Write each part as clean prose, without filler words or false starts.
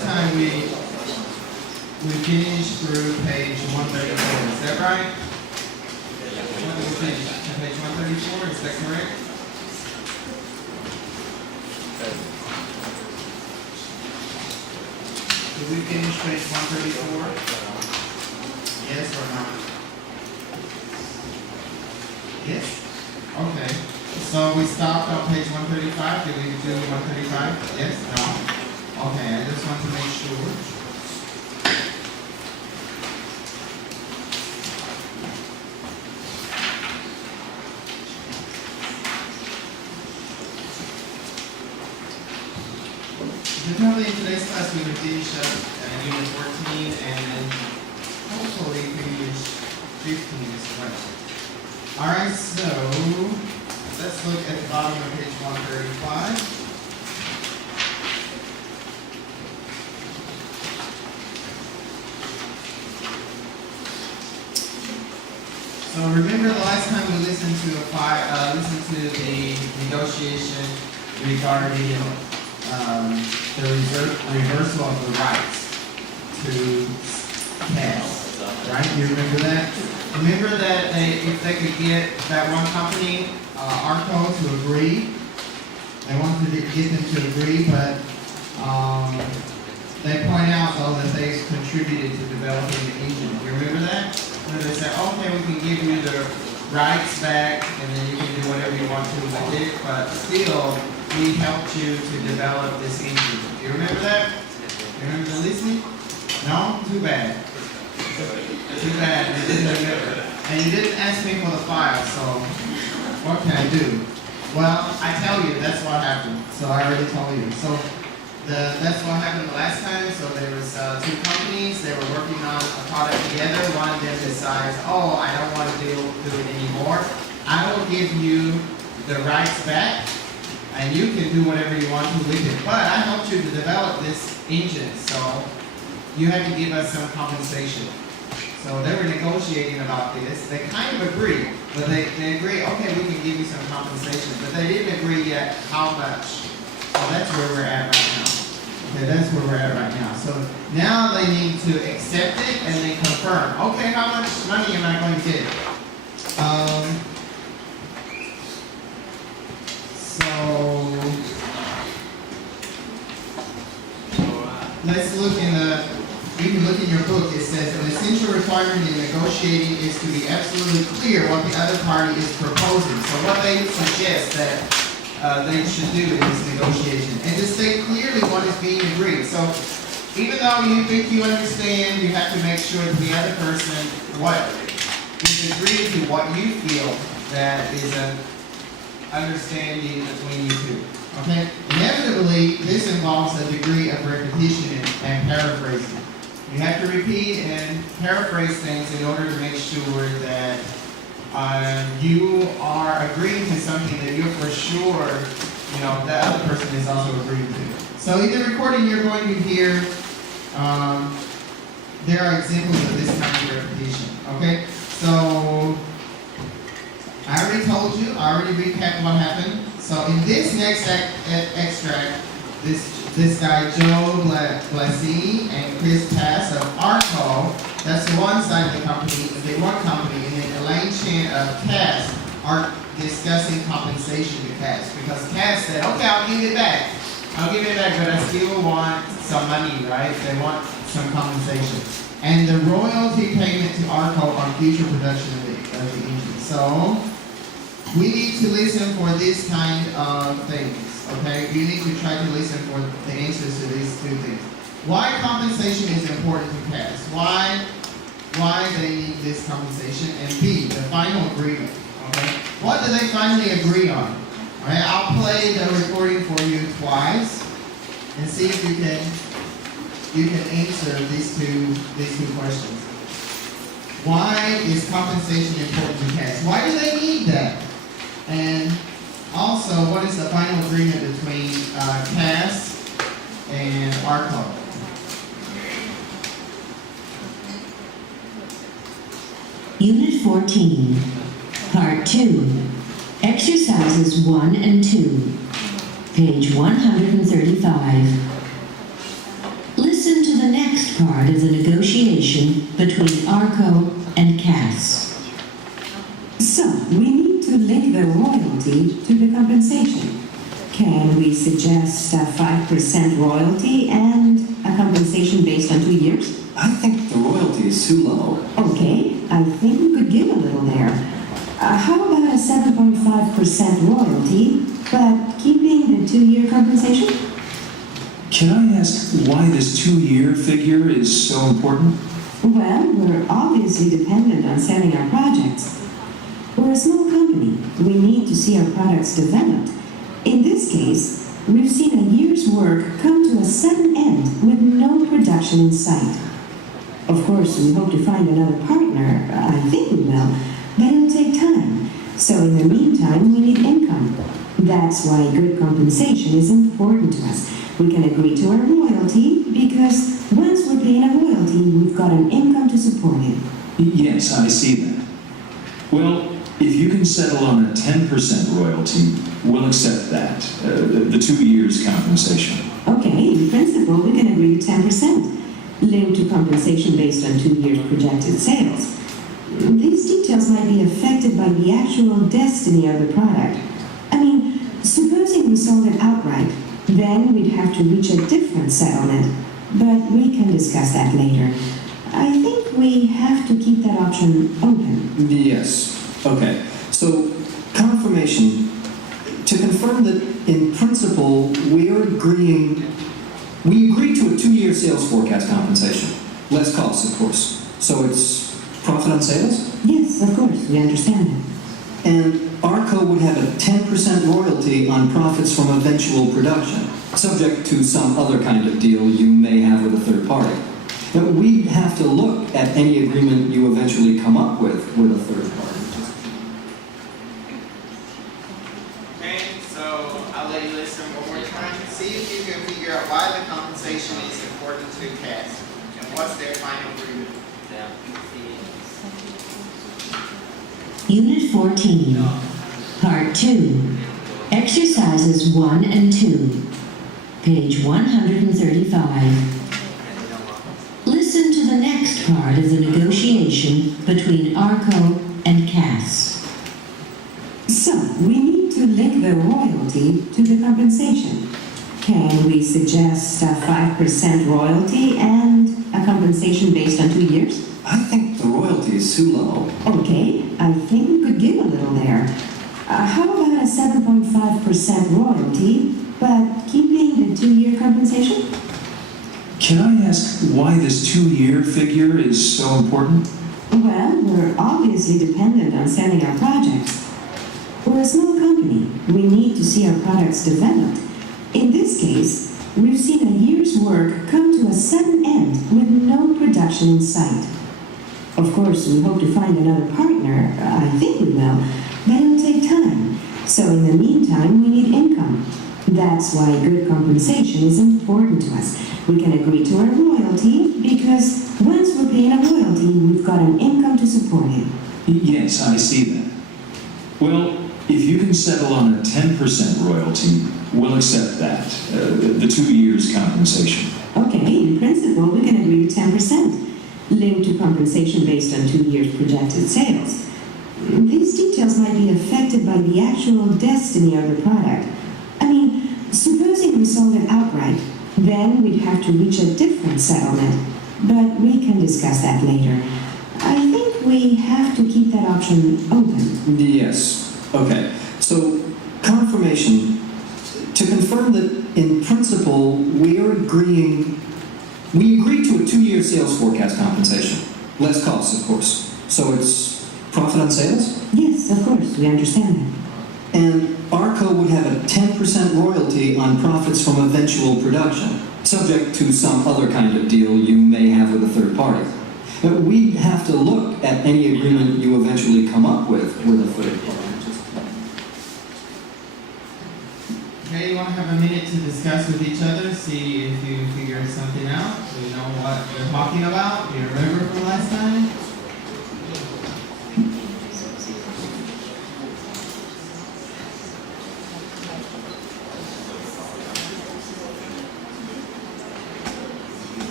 last time we finished through page 134. Is that right? When did we finish? On page 134, is that correct? Did we finish page 134? Yes or no? Yes? Okay. So we stopped on page 135. Did we do 135? Yes? No? Okay, I just want to make sure. Definitely in today's class we will finish up unit 14 and hopefully finish 15 as well. Alright, so let's look at the bottom of page 135. So remember the last time we listened to the negotiation regarding the reversal of the rights to Cass, right? You remember that? Remember that if they could get that one company, Arco, to agree, they wanted to get them to agree, but they point out though that they contributed to developing the engine. You remember that? And they said, okay, we can give you the rights back, and then you can do whatever you want to with it, but still, we helped you to develop this engine. Do you remember that? You remember listening? No? Too bad. Too bad. You didn't remember. And you didn't ask me for the file, so what can I do? Well, I tell you, that's what happened. So I already told you. So that's what happened the last time. So there was two companies. They were working on a product together. One of them decides, oh, I don't want to do it anymore. I will give you the rights back, and you can do whatever you want to with it. But I helped you to develop this engine, so you have to give us some compensation. So they were negotiating about this. They kind of agreed, but they agreed, okay, we can give you some compensation, but they didn't agree yet how much. So that's where we're at right now. Okay, that's where we're at right now. So now they need to accept it and then confirm, okay, how much money am I going to get? Let's look you can look in your book. It says an essential requirement in negotiating is to be absolutely clear what the other party is proposing. So what they suggest that they should do in this negotiation, and to state clearly what is being agreed. So even though you think you understand, you have to make sure that the other person is agreed to what you feel that is an understanding between you two. Okay? Inevitably, this involves a degree of repetition and paraphrasing. You have to repeat and paraphrase things in order to make sure that you are agreeing to something that you're for sure, the other person is also agreeing to. So in the recording, you're going to hear, there are examples of this kind of repetition. Okay? So, I already told you, I already recapped what happened. So in this next extract, this guy Joe Blasini and Chris Pass of Arco, that's one side of the company, and then Elaine Chan of Cass are discussing compensation to Cass, because Cass said, okay, I'll give it back, but I still want some money, right? They want some compensation. And the royalty payment to Arco on future production of the engine. So we need to listen for this kind of things, okay? We need to try to listen for the answers to these two things. Why compensation is important to Cass? Why they need this compensation? And B, the final agreement, okay? What do they finally agree on? All right, I'll play the recording for you twice and see if you can answer these two questions. Why is compensation important to Cass? Why do they need that? And also, what is the final agreement between Cass and Arco? Unit 14, Part 2, Exercises 1 and 2, page 135. Listen to the next part of the negotiation between ARCO and CAS. So, we need to link the royalty to the compensation. Can we suggest a 5% royalty and a compensation based on 2 years? I think the royalty is too low. Okay, I think we could give a little there. How about a 7.5% royalty, but keeping the 2-year compensation? Can I ask why this 2-year figure is so important? Well, we're obviously dependent on selling our projects. We're a small company. We need to see our products developed. In this case, we've seen a year's work come to a sudden end with no production in sight. Of course, we hope to find another partner. I think we will, but it'll take time. So in the meantime, we need income. That's why good compensation is important to us. We can agree to a royalty because once we're paying a royalty, we've got an income to support it. Yes, I see that. Well, if you can settle on a 10% royalty, we'll accept that. The 2 years compensation. Okay, in principle, we can agree to 10%, linked to compensation based on 2 years projected sales. These details might be affected by the actual destiny of the product. I mean, supposing we sold it outright, then we'd have to reach a different settlement, but we can discuss that later. I think we have to keep that option open. Yes. Okay. So, confirmation. To confirm that in principle, we agree to a 2-year sales forecast compensation. Less costs, of course. So it's profit on sales? Yes, of course, we understand that. And ARCO would have a 10% royalty on profits from eventual production, subject to some other kind of deal you may have with a third party. Now, we'd have to look at any agreement you eventually come up with a third party. Okay, so I'll let you listen one more time. See if you can figure out why the compensation is important to CAS and what's their final agreement. Unit 14, Part 2, Exercises 1 and 2, page 135. Listen to the next part of the negotiation between ARCO and CAS. So, we need to link the royalty to the compensation. Can we suggest a 5% royalty and a compensation based on 2 years? I think the royalty is too low. Okay, I think we could give a little there. How about a 7.5% royalty, but keeping the 2-year compensation? Can I ask why this 2-year figure is so important? Well, we're obviously dependent on selling our projects. We're a small company. We need to see our products developed. In this case, we've seen a year's work come to a sudden end with no production in sight. Of course, we hope to find another partner. I think we will, but it'll take time. So in the meantime, we need income. That's why good compensation is important to us. We can agree to a royalty because once we're paying a royalty, we've got an income to support it. Yes, I see that. Well, if you can settle on a 10% royalty, we'll accept that. The 2 years compensation. Okay, in principle, we can agree to 10%, linked to compensation based on 2 years projected sales. These details might be affected by the actual destiny of the product. I mean, supposing we sold it outright, then we'd have to reach a different settlement, but we can discuss that later. I think we have to keep that option open. Yes. Okay. So, confirmation. To confirm that in principle, we agree to a 2-year sales forecast compensation. Less costs, of course. So it's profit on sales? Yes, of course, we understand that. And ARCO would have a 10% royalty on profits from eventual production, subject to some other kind of deal you may have with a third party. But we'd have to look at any agreement you eventually come up with a third party. Okay, you want to have a minute to discuss with each other, see if you figure something out, so you know what you're talking about, you remember from last time?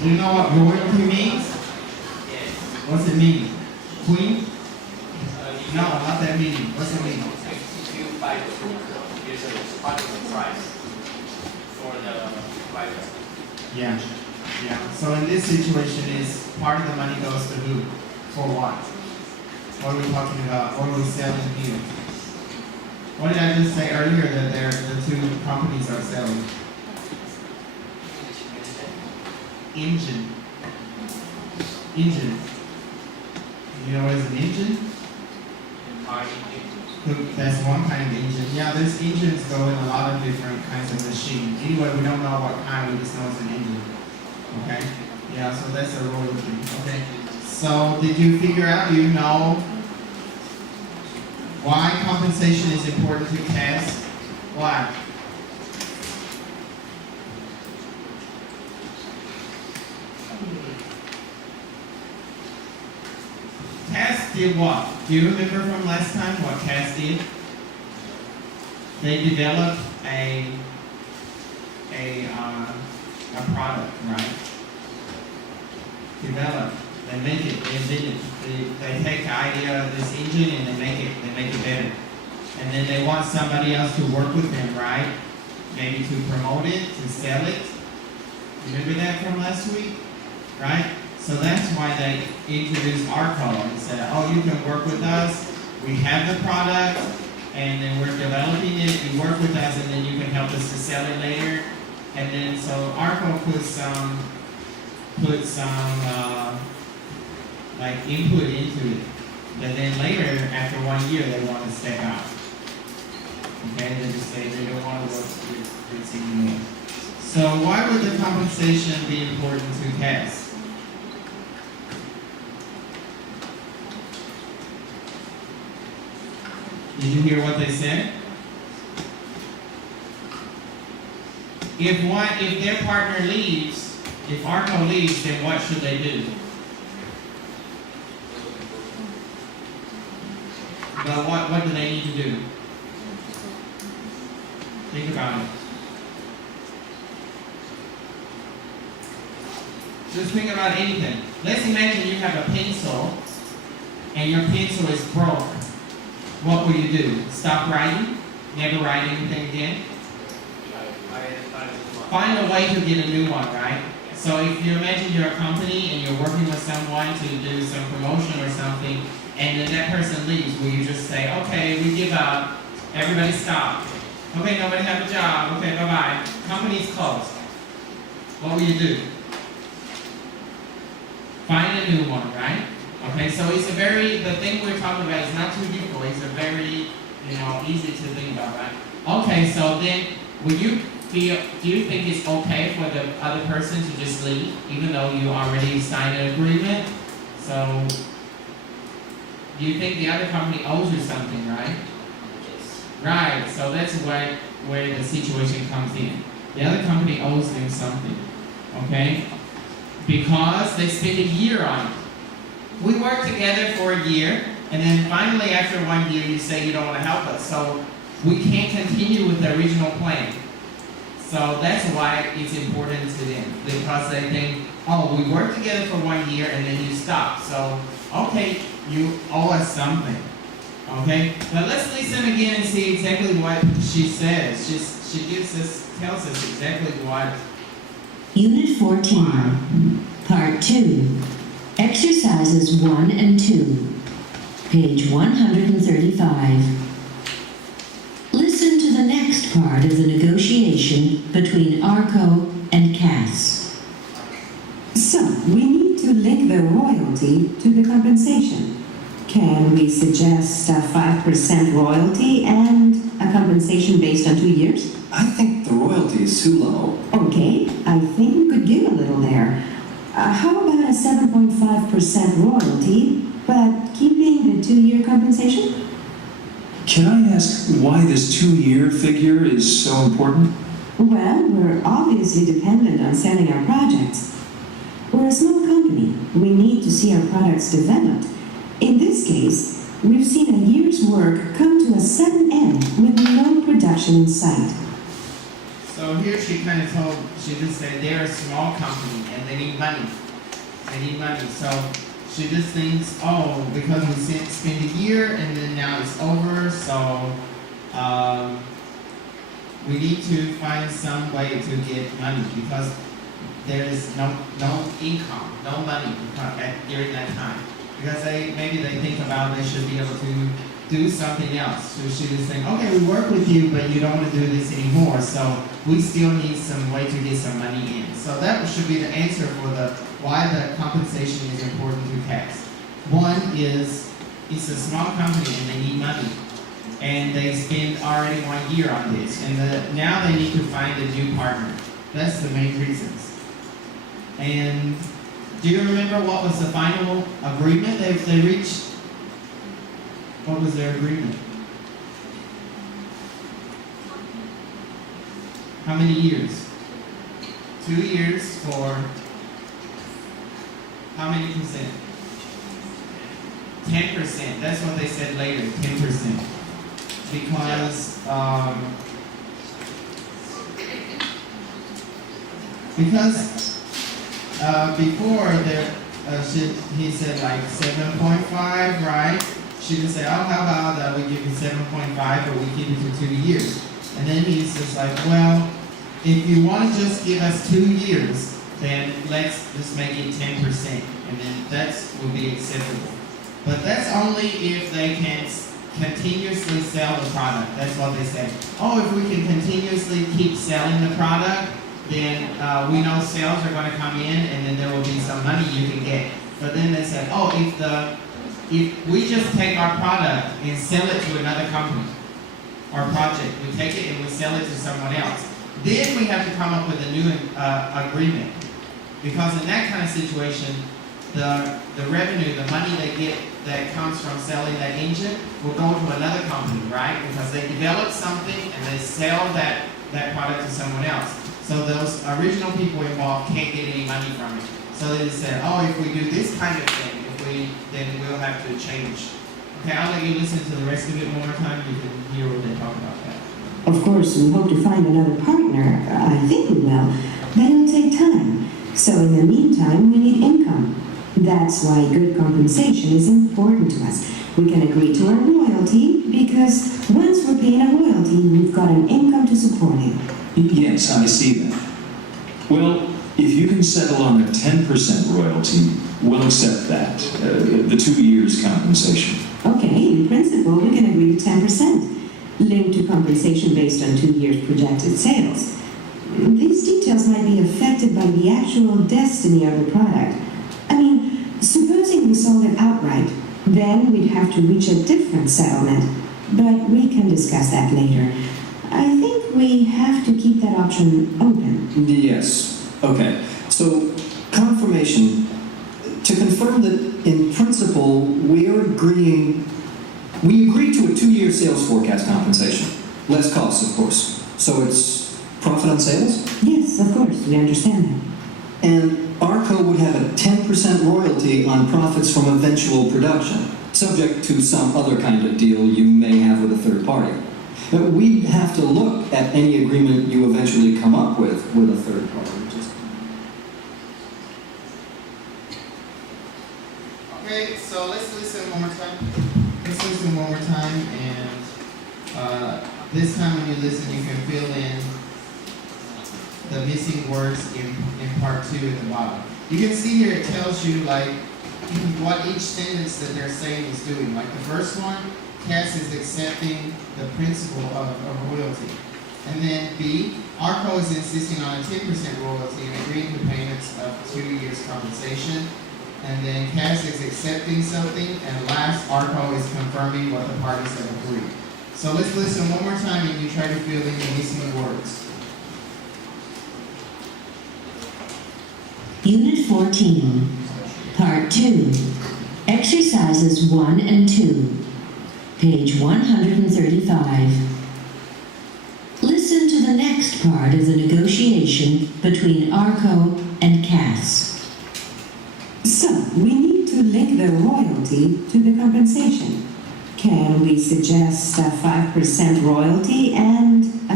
Do you know what royalty means? What's it mean? Queen? No, not that meaning. What's it mean? If you buy the food, there's a part of the price for the buyer. Yeah. Yeah. So in this situation is part of the money goes to who? For what? What are we talking about? What are we selling here? What did I just say earlier that the two companies are selling? Engine. Engine. You know what is an engine? That's one kind of engine. Yeah, there's engines go in a lot of different kinds of machines. Anyway, we don't know what kind, we just know it's an engine. Okay? Yeah, so that's a royalty. Okay. So did you figure out, do you know why compensation is important to Cass? Why? Cass did what? Do you remember from last time what Cass did? They developed a product, right? Developed. They make it. They invent it. They take the idea of this engine and they make it better. And then they want somebody else to work with them, right? Maybe to promote it, to sell it. Remember that from last week, right? So that's why they introduced ARCO and said, oh, you can work with us. We have the product, and then we're developing it. You work with us, and then you can help us to sell it later. And then so ARCO puts some like input into it. But then later, after 1 year, they want to step out. Okay, they just say they don't want to work with anymore. So why would the compensation be important to Cass? Did you hear what they said? If their partner leaves, if ARCO leaves, then what should they do? But what do they need to do? Think about it. Just think about anything. Let's imagine you have a pencil and your pencil is broke. What will you do? Stop writing? Never write anything again? Find a way to get a new one, right? So if you imagine you're a company and you're working with someone to do some promotion or something, and then that person leaves, will you just say, okay, we give up, everybody stop. Okay, nobody have a job, okay, bye-bye. Company's closed. What will you do? Find a new one, right? Okay, so it's the thing we're talking about is not too difficult. It's a very, easy to think about, right? Okay, so then, do you think it's okay for the other person to just leave, even though you already signed an agreement? So, do you think the other company owes you something, right? Right, so that's where the situation comes in. The other company owes them something, okay? Because they spent a year on it. We worked together for a year, and then finally after 1 year you say you don't want to help us, so we can't continue with the original plan. So that's why it's important to them, because they think, oh, we worked together for 1 year and then you stopped, so okay, you owe us something. Okay, but let's listen again and see exactly what she says. She tells us exactly what. Unit 14, Part 2, Exercises 1 and 2, page 135. Listen to the next part of the negotiation between ARCO and Cass. So, we need to link the royalty to the compensation. Can we suggest a 5% royalty and a compensation based on 2 years? I think the royalty is too low. Okay, I think we could give a little there. How about a 7.5% royalty, but keeping the 2-year compensation? Can I ask why this 2-year figure is so important? Well, we're obviously dependent on selling our projects. We're a small company. We need to see our products developed. In this case, we've seen a year's work come to a sudden end with no production in sight. So so here she kind of told, she just said they're a small company and they need money. They need money. So she just thinks, oh, because we spent a year and then now it's over, so we need to find some way to get money because there is no income, no money during that time. Because maybe they think about they should be able to do something else. So she was saying, okay, we work with you, but you don't want to do this anymore, so we still need some way to get some money in. So that should be the answer for why the compensation is important to Cass. One is, it's a small company and they need money. And they spend already 1 year on this. And now they need to find a new partner. That's the main reasons. And do you remember what was the final agreement they reached? What was their agreement? How many years? 2 years for how many percent? 10%. That's what they said later, 10%. Because before there, he said like 7.5, right? She would say, oh, how about we give you 7.5, but we keep it for 2 years. And then he's just like, well, if you want to just give us 2 years, then let's just make it 10%, and then that will be acceptable. But that's only if they can continuously sell the product. That's what they say. Oh, if we can continuously keep selling the product, then we know sales are going to come in, and then there will be some money you can get. But then they said, oh, if we just take our product and sell it to another company or project, we take it and we sell it to someone else, then we have to come up with a new agreement. Because in that kind of situation, the revenue, the money they get that comes from selling that engine will go to another company, right? Because they develop something and they sell that product to someone else. So those original people involved can't get any money from it. So they said, oh, if we do this kind of thing, then we'll have to change. Okay, I'll let you listen to the rest of it one more time. You can hear what they talk about that. Of course, we hope to find another partner. I think we will. But it'll take time. So in the meantime, we need income. That's why good compensation is important to us. We can agree to a royalty because once we're paying a royalty, we've got an income to support it. Yes, I see that. Well, if you can settle on a 10% royalty, we'll accept that. The 2 years compensation. Okay, in principle, we can agree to 10%, linked to compensation based on 2 years projected sales. These details might be affected by the actual destiny of the product. I mean, supposing we sold it outright, then we'd have to reach a different settlement. But we can discuss that later. I think we have to keep that option open. Yes. Okay. So, confirmation. To confirm that in principle, we agree to a 2-year sales forecast compensation. Less costs, of course. So it's profit on sales? Yes, of course, we understand that. And ARCO would have a 10% royalty on profits from eventual production, subject to some other kind of deal you may have with a third party. But we'd have to look at any agreement you eventually come up with a third party. Okay, so let's listen one more time. Let's listen one more time, and this time when you listen, you can fill in the missing words in part 2 at the bottom. You can see here it tells you like what each sentence that they're saying is doing. Like the first one, Cass is accepting the principle of royalty. And then B, ARCO is insisting on a 10% royalty and agreeing to payments of 2 years compensation. And then Cass is accepting something, and last, ARCO is confirming what the parties have agreed. So let's listen one more time and you try to fill in the missing words. Unit 14, Part 2, Exercises 1 and 2, page 135. Listen to the next part of the negotiation between ARCO and Cass. So, we need to link the royalty to the compensation. Can we suggest a 5% royalty and a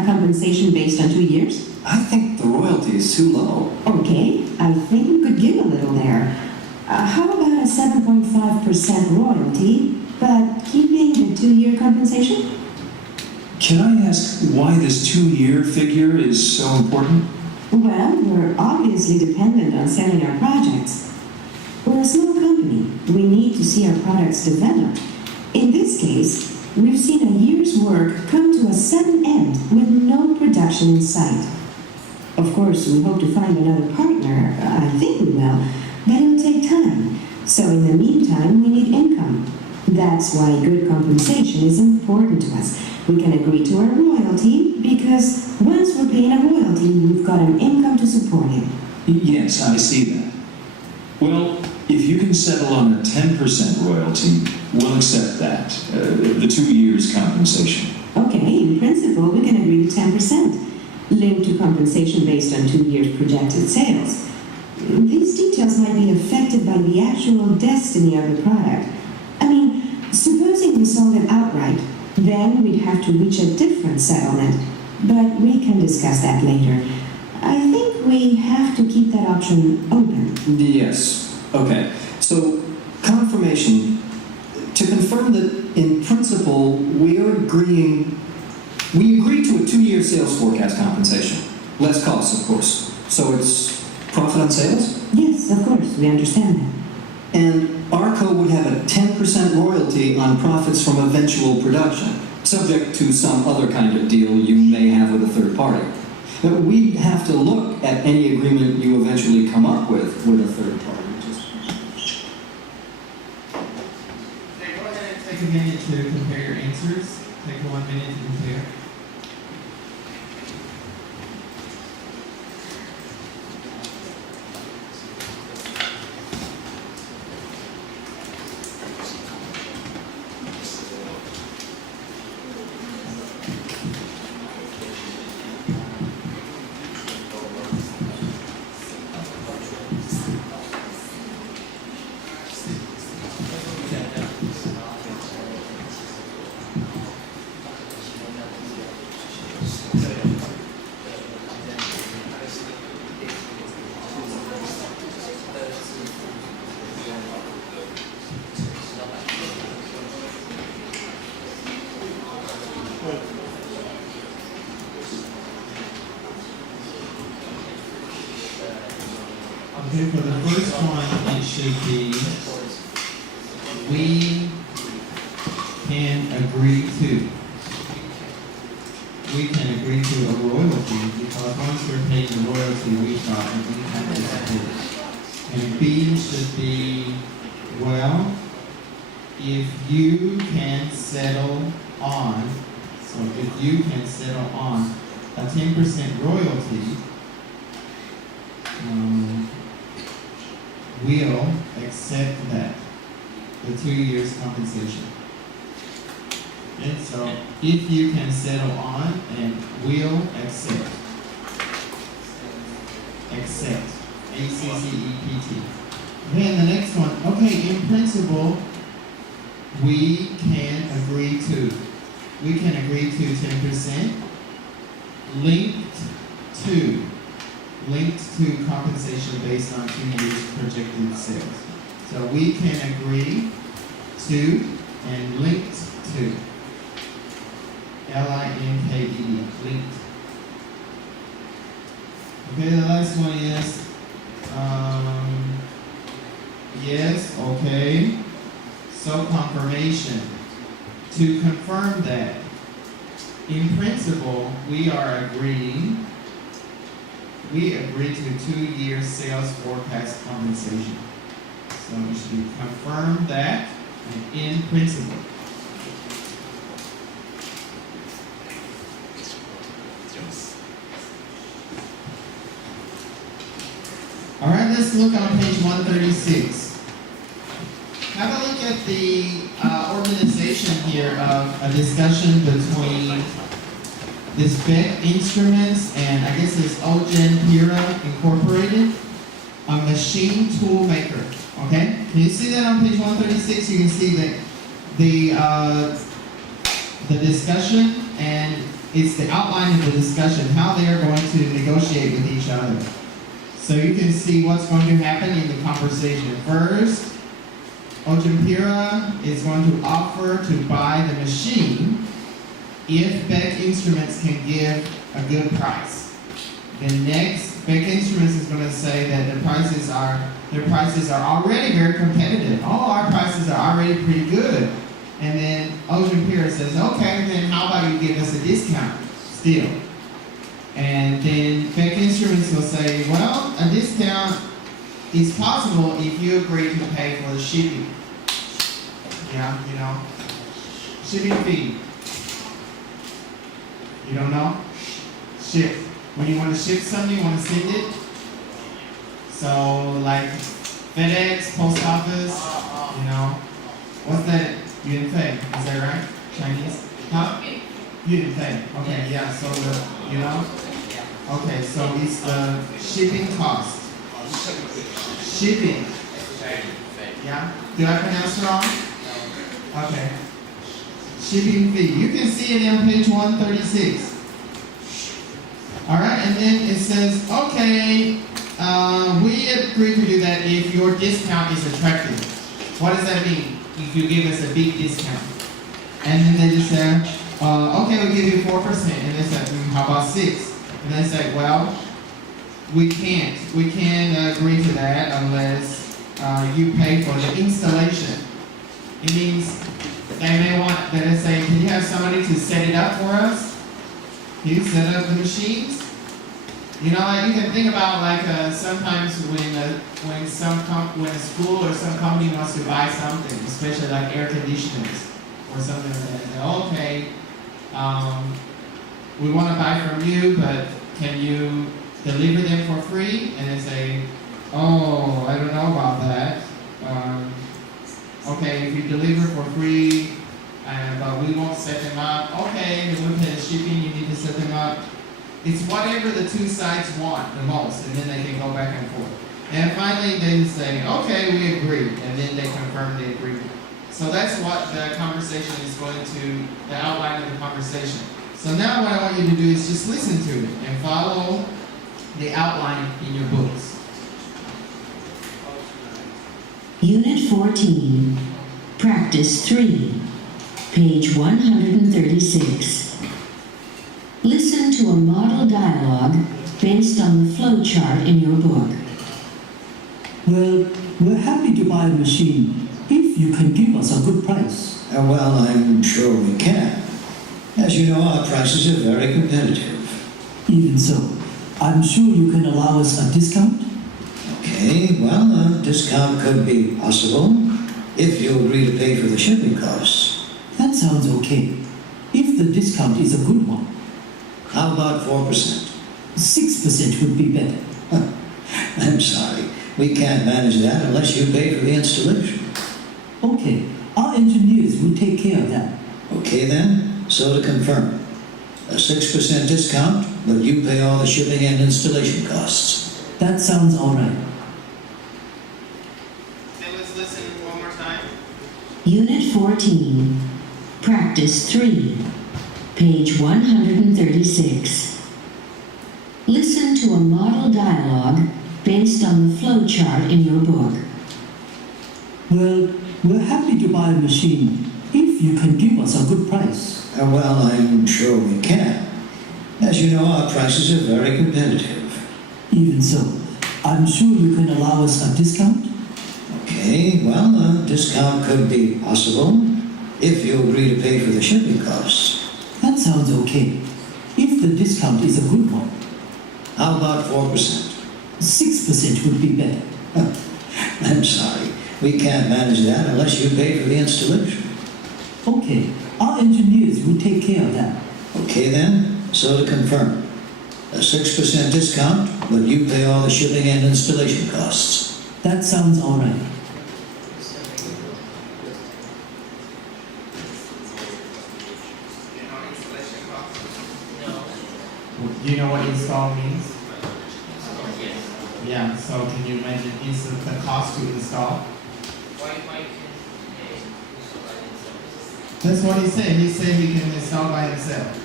compensation based on 2 years? I think the royalty is too low. Okay, I think we could give a little there. How about a 7.5% royalty, but keeping the 2-year compensation? Can I ask why this 2-year figure is so important? Well, we're obviously dependent on selling our projects. We're a small company. We need to see our products developed. In this case, we've seen a year's work come to a sudden end with no production in sight. Of course, we hope to find another partner. I think we will. But it'll take time. So in the meantime, we need income. That's why good compensation is important to us. We can agree to a royalty because once we're paying a royalty, we've got an income to support it. Yes, I see that. Well, if you can settle on a 10% royalty, we'll accept that. The 2 years compensation. Okay, in principle, we can agree to 10%, linked to compensation based on 2 years projected sales. These details might be affected by the actual destiny of the product. I mean, supposing we sold it outright, then we'd have to reach a different settlement. But we can discuss that later. I think we have to keep that option open. Yes. Okay. So, confirmation. To confirm that in principle, we agree to a 2-year sales forecast compensation. Less costs, of course. So it's profit on sales? Yes, of course, we understand that. And ARCO would have a 10% royalty on profits from eventual production, subject to some other kind of deal you may have with a third party. But we'd have to look at any agreement you eventually come up with a third party. Okay, go ahead and take a minute to compare your answers. Take 1 minute to compare. Okay, for the first one, it should be, we can agree to. We can agree to a royalty because once we're paying the royalty, we've got an income to support. And B should be, well, if you can settle on, so if you can settle on a 10% royalty, will accept that, the 2 years compensation. And so, if you can settle on and will accept. Accept. A-C-C-E-P-T. Okay, and the next one, okay, in principle, we can agree to. We can agree to 10% linked to compensation based on 2 years projected sales. So we can agree to and linked to. L-I-N-K-E-D, linked. Okay, the last one is, yes, okay. So confirmation. To confirm that, in principle, we agree to 2 year sales forecast compensation. So we should confirm that and in principle. All right, let's look on page 136. Have a look at the organization here of a discussion between this Beck Instruments and I guess it's Ogen Pira Incorporated, a machine tool maker. Okay, can you see that on page 136? You can see that the discussion, and it's the outline of the discussion, how they are going to negotiate with each other. So you can see what's going to happen in the conversation. First, Ojimpira is going to offer to buy the machine if Beck Instruments can give a good price. Then next, Beck Instruments is going to say that their prices are already very competitive. All our prices are already pretty good. And then Ojimpira says, okay, then how about you give us a discount still? And then Beck Instruments will say, well, a discount is possible if you agree to pay for the shipping. Yeah, you know, shipping fee. You don't know? Ship. When you want to ship something, you want to send it. So, like FedEx, post office, you know. What's that? You didn't pay. Is that right? Chinese? Huh? You didn't pay. Okay, yeah, so you know? Okay, so it's the shipping cost. Shipping. Yeah? Did I pronounce it wrong? Okay. Shipping fee. You can see it on page 136. Alright, and then it says, okay, we agree to do that if your discount is attractive. What does that mean? If you give us a big discount. And then they just say, okay, we'll give you 4%. And they say, how about 6? And they say, well, we can't agree to that unless you pay for the installation. It means they may want, they say, can you have somebody to set it up for us? Can you set up the machines? You know, like you can think about like sometimes when a school or some company wants to buy something, especially like air conditioners or something like that. They say, okay, we want to buy from you, but can you deliver them for free? And they say, oh, I don't know about that. Okay, if you deliver for free, but we won't set them up. Okay, then we'll pay the shipping, you need to set them up. It's whatever the two sides want the most, and then they can go back and forth. And finally, they say, okay, we agree, and then they confirm the agreement. So that's what the conversation is going to, the outline of the conversation. So now what I want you to do is just listen to it and follow the outline in your books. Unit 14, Practice 3, page 136. Listen to a model dialogue based on the flow chart in your book. Well, we're happy to buy a machine if you can give us a good price. Well, I'm sure we can. As you know, our prices are very competitive. Even so, I'm sure you can allow us a discount. Okay, well, a discount could be possible if you agree to pay for the shipping costs. That sounds okay. If the discount is a good one, How about 4%? 6% would be better. I'm sorry, we can't manage that unless you pay for the installation. Okay, our engineers will take care of that. Okay then, so to confirm, a 6% discount, but you pay all the shipping and installation costs. That sounds all right. Okay, let's listen one more time. Unit 14, Practice 3, page 136. Listen to a model dialogue based on the flow chart in your book. Well, we're happy to buy a machine if you can give us a good price. Well, I'm sure we can. As you know, our prices are very competitive. Even so, I'm sure you can allow us a discount. Okay, well, a discount could be possible if you agree to pay for the shipping costs. That sounds okay. If the discount is a good one, How about 4%? 6% would be better. I'm sorry, we can't manage that unless you pay for the installation. Okay, our engineers will take care of that. Okay then, so to confirm, a 6% discount, but you pay all the shipping and installation costs. That sounds all right. Do you know what install means? Yes. Yeah, so can you imagine is the cost to install? Why can they install by themselves? That's what he said. He said he can install by himself.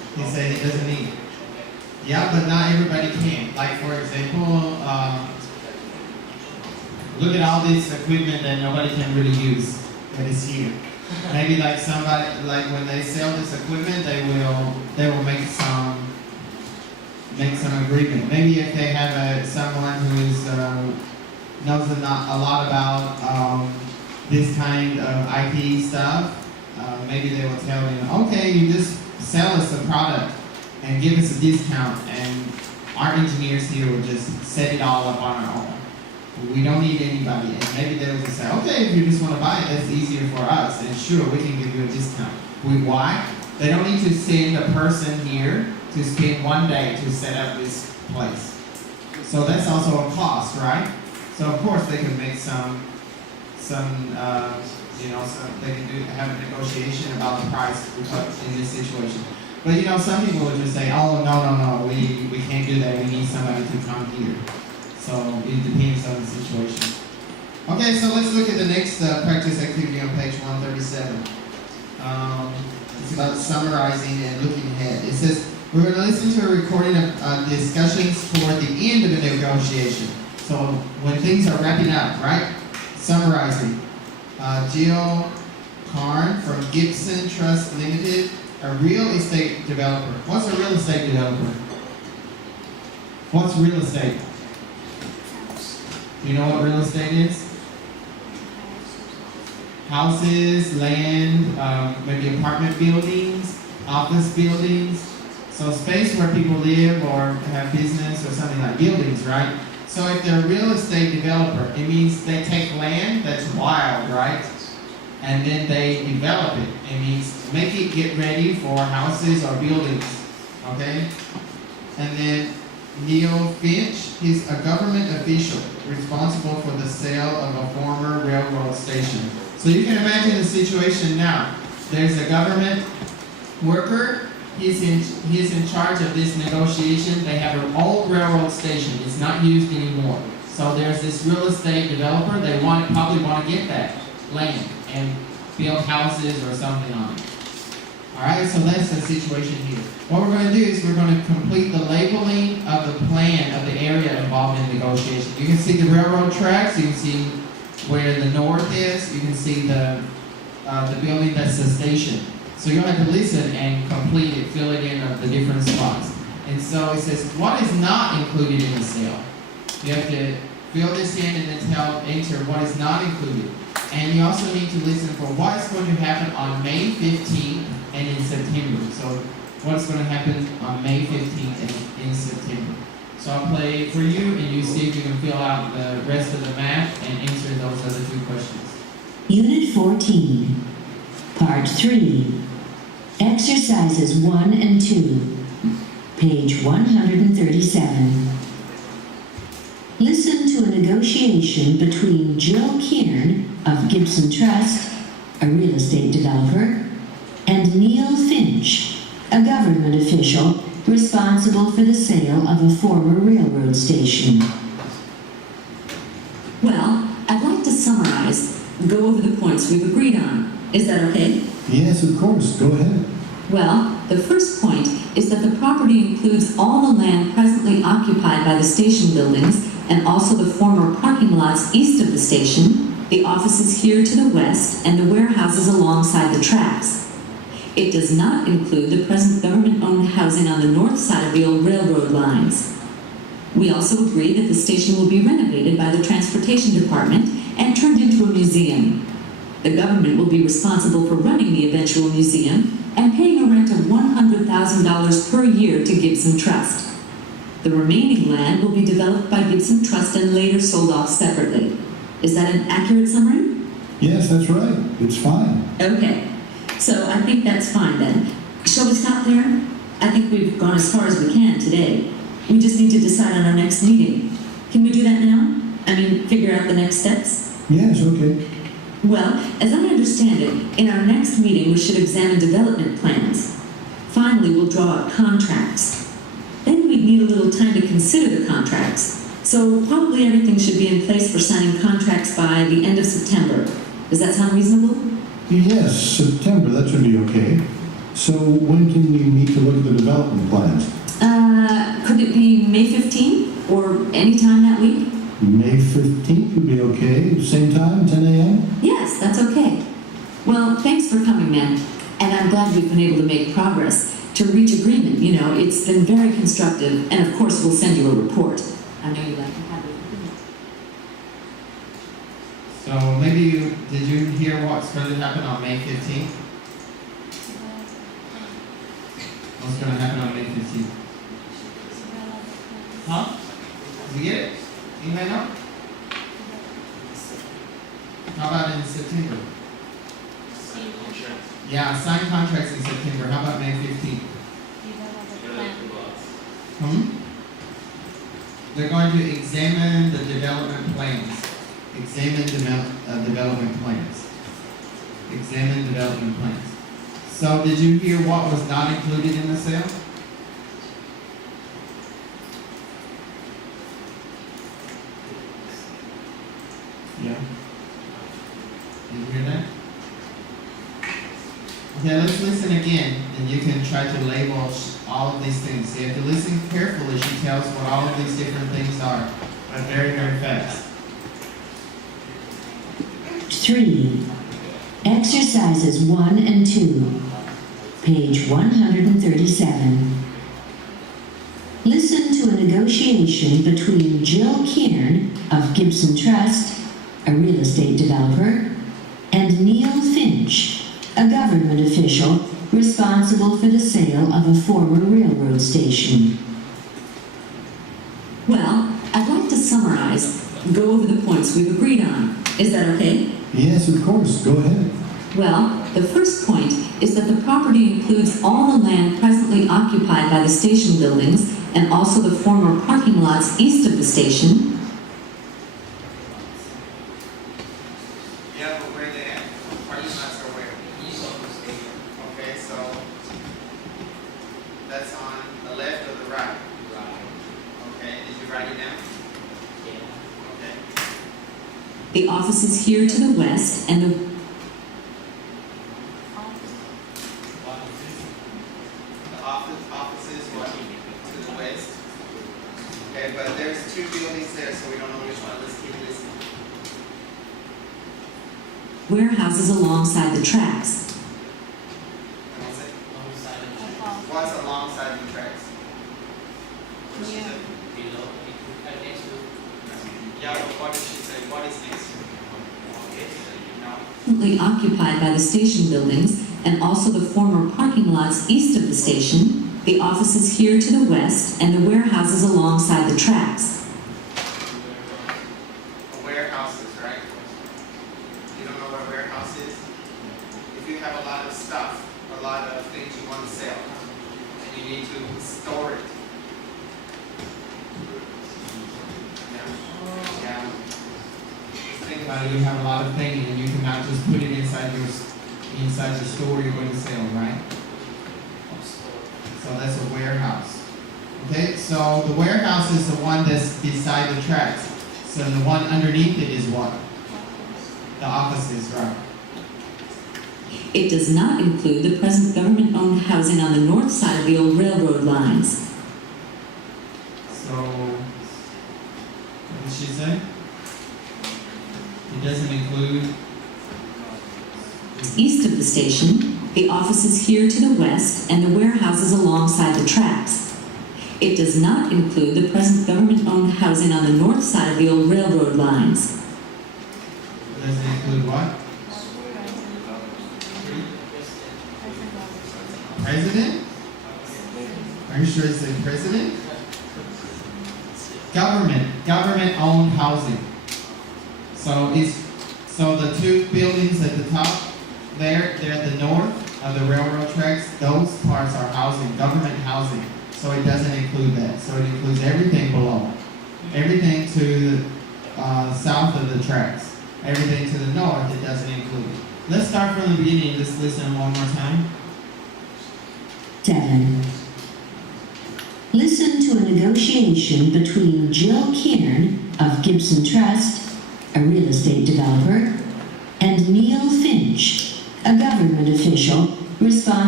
He said he doesn't need it. Yeah, but not everybody can. Like for example, look at all this equipment that nobody can really use that is here. Maybe like somebody, like when they sell this equipment, they will make some agreement. Maybe if they have someone who's knows a lot about this kind of IT stuff, maybe they will tell him, okay, you just sell us the product and give us a discount, and our engineers here will just set it all up on our own. We don't need anybody. And maybe they will just say, okay, if you just want to buy it, that's easier for us, and sure, we can give you a discount. Why? They don't need to send a person here to spend one day to set up this place. So that's also a cost, right? So of course they can make some they can have a negotiation about the price in this situation. But some people would just say, oh, no, we can't do that. We need somebody to come here. So it depends on the situation. Okay, so let's look at the next practice activity on page 137. It's about summarizing and looking ahead. It says, we're going to listen to a recording of discussions toward the end of the negotiation. So when things are wrapping up, right? Summarizing. Jill Karn from Gibson Trust Limited, a real estate developer. What's a real estate developer? What's real estate? Do you know what real estate is? Houses, land, maybe apartment buildings, office buildings. So space where people live or have business or something like buildings, right? So if they're a real estate developer, it means they take land that's wild, right? And then they develop it. It means make it get ready for houses or buildings, okay? And then Neil Finch, he's a government official responsible for the sale of a former railroad station. So you can imagine the situation now. There's a government worker. He's in charge of this negotiation. They have an old railroad station. It's not used anymore. So there's this real estate developer. They probably want to get that land and build houses or something on it. All right, so that's the situation here. What we're going to do is we're going to complete the labeling of the plan of the area involved in negotiation. You can see the railroad tracks. You can see where the north is. You can see the building that's the station. So you'll have to listen and complete it, fill it in of the different spots. And so it says, what is not included in the sale? You have to fill this in and then enter what is not included. And you also need to listen for what is going to happen on May 15th and in September. So what's going to happen on May 15th and in September. So I'll play it for you, and you see if you can fill out the rest of the map and answer those other two questions. Unit 14, Part 3, Exercises 1 and 2, page 137. Listen to a negotiation between Jill Kieran of Gibson Trust, a real estate developer, and Neil Finch, a government official responsible for the sale of a former railroad station. Well, I'd like to summarize, go over the points we've agreed on. Is that okay? Yes, of course. Go ahead. Well, the first point is that the property includes all the land presently occupied by the station buildings and also the former parking lots east of the station, the offices here to the west, and the warehouses alongside the tracks. It does not include the present government-owned housing on the north side of the old railroad lines. We also agree that the station will be renovated by the Transportation Department and turned into a museum. The government will be responsible for running the eventual museum and paying a rent of $100,000 per year to Gibson Trust. The remaining land will be developed by Gibson Trust and later sold off separately. Is that an accurate summary? Yes, that's right. It's fine. Okay. So I think that's fine then. Shall we stop there? I think we've gone as far as we can today. We just need to decide on our next meeting. Can we do that now? I mean, figure out the next steps? Yes, okay. Well, as I understand it, in our next meeting we should examine development plans. Finally, we'll draw up contracts. Then we'd need a little time to consider the contracts. So probably everything should be in place for signing contracts by the end of September. Does that sound reasonable? Yes, September, that should be okay. So when can we meet to look at the development plans? Could it be May 15th or any time that week? May 15th would be okay, same time, 10 a.m.? Yes, that's okay. Well, thanks for coming, man. And I'm glad we've been able to make progress to reach agreement. You know, it's been very constructive. And of course, we'll send you a report. I know you'd like to have it. So maybe did you hear what's going to happen on May 15th? What's going to happen on May 15th? Huh? Did you get it? Anybody know? How about in September? Yeah, sign contracts in September. How about May 15th? They're going to examine the development plans. Examine development plans. Examine development plans. So did you hear what was not included in the sale? Yeah. Did you hear that? Okay, let's listen again, and you can try to label all of these things. You have to listen carefully. She tells what all of these different things are, but very, very fast. 3. Exercises 1 and 2. Page 137. Listen to a negotiation between Jill Kearn of Gibson Trust, a real estate developer, and Neil Finch, a government official responsible for the sale of a former railroad station. Well, I'd like to summarize, go over the points we've agreed on. Is that okay? Yes, of course, go ahead. Well, the first point is that the property includes all the land presently occupied by the station buildings and also the former parking lots east of the station. Yeah, but where they at? Parking lots are where? East of the stadium. Okay, so that's on the left or the right? Right. Okay, did you write it down? Yeah. Okay. The office is here to the west and the The offices what? To the west. Okay, but there's two buildings there, so we don't know which one. Let's keep listening. warehouses alongside the tracks. What's it? Alongside the What's alongside the tracks? below, next to. Yeah, but what did she say? What is next? No. Presently occupied by the station buildings and also the former parking lots east of the station, the offices here to the west, and the warehouses alongside the tracks. Warehouses, right? You don't know what a warehouse is? If you have a lot of stuff, a lot of things you want to sell, and you need to store it. Yeah. Just think about it, you have a lot of things and you cannot just put it inside the store you're going to sell, right? So that's a warehouse. Okay, so the warehouse is the one that's beside the tracks. So the one underneath it is what? The offices, right? It does not include the present government-owned housing on the north side of the old railroad lines. So, what did she say? It doesn't include. East of the station, the offices here to the west, and the warehouses alongside the tracks. It does not include the present government-owned housing on the north side of the old railroad lines. It doesn't include what? President? Are you sure it said president? Government-owned housing. So the two buildings at the top there, they're at the north of the railroad tracks. Those parts are housing, government housing. So it doesn't include that. So it includes everything below. Everything to the south of the tracks. Everything to the north, it doesn't include. Let's start from the beginning. Let's listen one more time. 7. Listen to a negotiation between Jill Kearn of Gibson Trust, a real estate developer, and Neil Finch, a government official responsible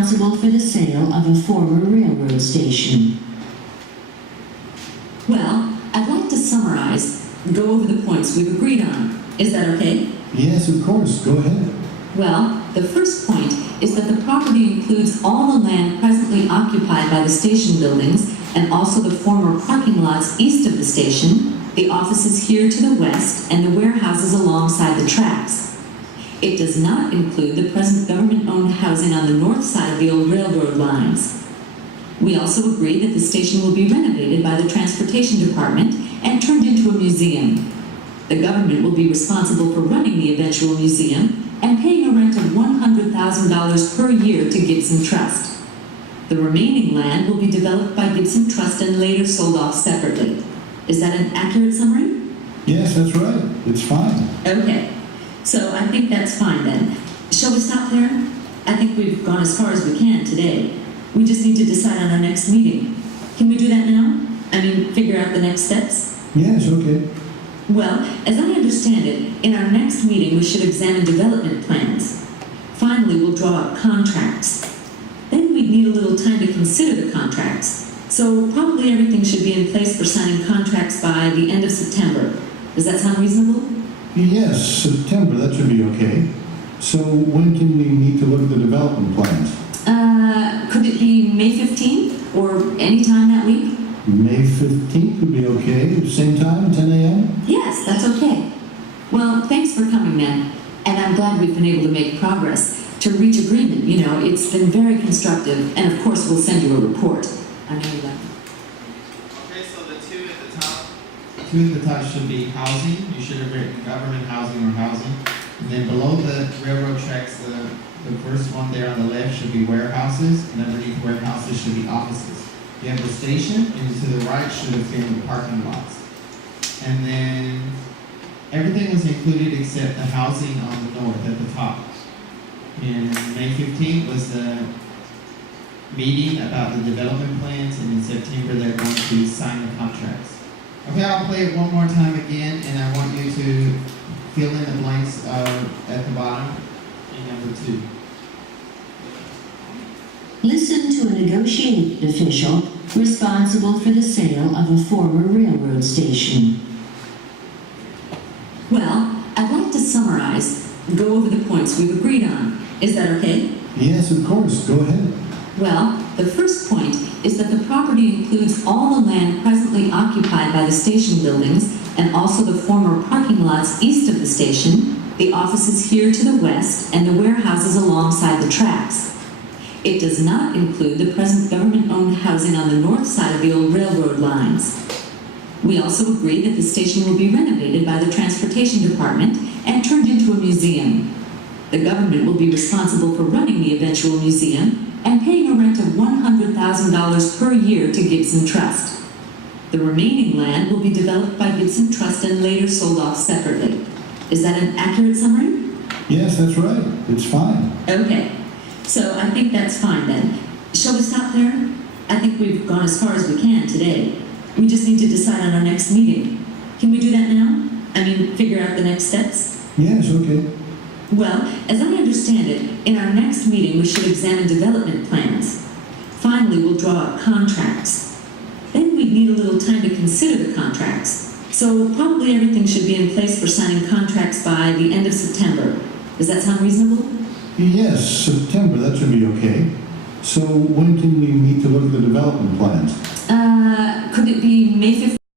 responsible for the sale of a former railroad station. Well, I'd like to summarize, go over the points we've agreed on. Is that okay? Yes, of course, go ahead. Well, the first point is that the property includes all the land presently occupied by the station buildings and also the former parking lots east of the station, the offices here to the west, and the warehouses alongside the tracks. It does not include the present government-owned housing on the north side of the old railroad lines. We also agree that the station will be renovated by the Transportation Department and turned into a museum. The government will be responsible for running the eventual museum and paying a rent of $100,000 per year to Gibson Trust. The remaining land will be developed by Gibson Trust and later sold off separately. Is that an accurate summary? Yes, that's right. It's fine. Okay, so I think that's fine then. Shall we stop there? I think we've gone as far as we can today. We just need to decide on our next meeting. Can we do that now? I mean, figure out the next steps? Yes, okay. Well, as I understand it, in our next meeting we should examine development plans. Finally, we'll draw up contracts. Then we'd need a little time to consider the contracts. So probably everything should be in place for signing contracts by the end of September. Does that sound reasonable? Yes, September, that should be okay. So when can we meet to look at the development plans? Could it be May 15th or any time that week? May 15th would be okay. Same time, 10 a.m.? Yes, that's okay. Well, thanks for coming, man. And I'm glad we've been able to make progress, to reach agreement. You know, it's been very constructive. And of course, we'll send you a report. I know that. Okay, so the two at the top should be housing. You should have written government housing or housing. And then below the railroad tracks, the first one there on the left should be warehouses, and underneath warehouses should be offices. You have the station, and to the right should have been the parking lots. And then everything was included except the housing on the north at the top. And May 15th was the meeting about the development plans, and in September they're going to sign the contracts. Okay, I'll play it one more time again, and I want you to fill in the blanks at the bottom in number 2. Listen to a negotiating official responsible for the sale of a former railroad station. Well, I'd like to summarize, go over the points we've agreed on. Is that okay? Yes, of course, go ahead. Well, the first point is that the property includes all the land presently occupied by the station buildings and also the former parking lots east of the station, the offices here to the west, and the warehouses alongside the tracks. It does not include the present government-owned housing on the north side of the old railroad lines. We also agree that the station will be renovated by the Transportation Department and turned into a museum. The government will be responsible for running the eventual museum and paying a rent of $100,000 per year to Gibson Trust. The remaining land will be developed by Gibson Trust and later sold off separately. Is that an accurate summary? Yes, that's right. It's fine. Okay, so I think that's fine then. Shall we stop there? I think we've gone as far as we can today. We just need to decide on our next meeting. Can we do that now? I mean, figure out the next steps? Yes, okay. Well, as I understand it, in our next meeting we should examine development plans. Finally, we'll draw up contracts. Then we'd need a little time to consider the contracts. So probably everything should be in place for signing contracts by the end of September. Does that sound reasonable? Yes, September, that should be okay. So when can we meet to look at the development plans? Could it be May 15th?